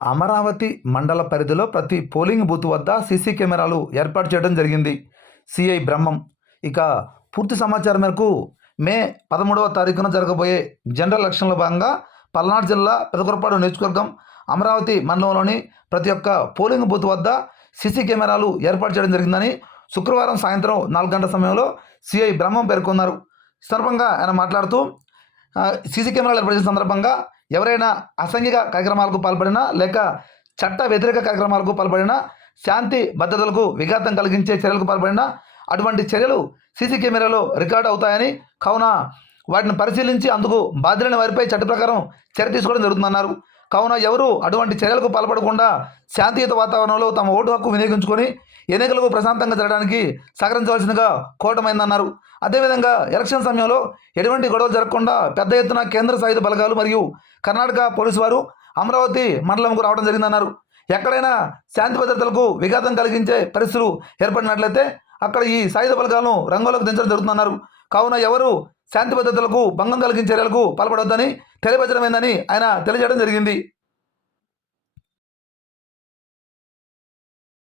అమరావతి మండల పరిధిలో ప్రతి పోలింగ్ బూత్ వద్ద సీసీ కెమెరాలు ఏర్పాటు చేయడం జరిగింది. సిఐ బ్రహ్మం. ఇక పూర్తి సమాచారం మేరకు మే పదమూడవ తారీఖున జరగబోయే జనరల్ ఎలక్షన్లో భాగంగా పల్నాడు జిల్లా పెదకురపాడు నియోజకవర్గం అమరావతి మండలంలోని ప్రతి ఒక్క పోలింగ్ బూత్ వద్ద సీసీ కెమెరాలు ఏర్పాటు చేయడం జరిగిందని శుక్రవారం సాయంత్రం నాలుగు గంటల సమయంలో సిఐ బ్రహ్మం పేర్కొన్నారు. సందర్భంగా ఆయన మాట్లాడుతూ సీసీ కెమెరాలు ఏర్పాటు చేసిన సందర్భంగా ఎవరైనా అసంఘిక కార్యక్రమాలకు పాల్పడినా లేక చట్ట వ్యతిరేక కార్యక్రమాలకు పాల్పడినా శాంతి భద్రతలకు విఘాతం కలిగించే చర్యలకు పాల్పడినా అటువంటి చర్యలు సీసీ కెమెరాలో రికార్డ్ అవుతాయని కావున వాటిని పరిశీలించి అందుకు బాధ్యులైన వారిపై చట్ట ప్రకారం చర్య తీసుకోవడం జరుగుతుందన్నారు. కావున ఎవరు అటువంటి చర్యలకు పాల్పడకుండా శాంతియుత వాతావరణంలో తమ ఓటు హక్కు వినియోగించుకొని ఎన్నికలకు ప్రశాంతంగా జరగడానికి సహకరించవలసిందిగా కోటమైందన్నారు అదేవిధంగా ఎలక్షన్ సమయంలో ఎటువంటి గొడవలు జరగకుండా పెద్ద ఎత్తున కేంద్ర సాయుధ బలగాలు మరియు కర్ణాటక పోలీసు వారు అమరావతి మండలంకు రావడం జరిగిందన్నారు. ఎక్కడైనా శాంతి భద్రతలకు విఘాతం కలిగించే పరిస్థితులు ఏర్పడినట్లయితే అక్కడ ఈ సాయుధ బలగాలను రంగంలోకి దించడం జరుగుతుందన్నారు. కావున ఎవరు శాంతి భద్రతలకు భంగం కలిగించే చర్యలకు పాల్పడవద్దని తెలియపరచడమైందని ఆయన తెలియజేయడం జరిగింది.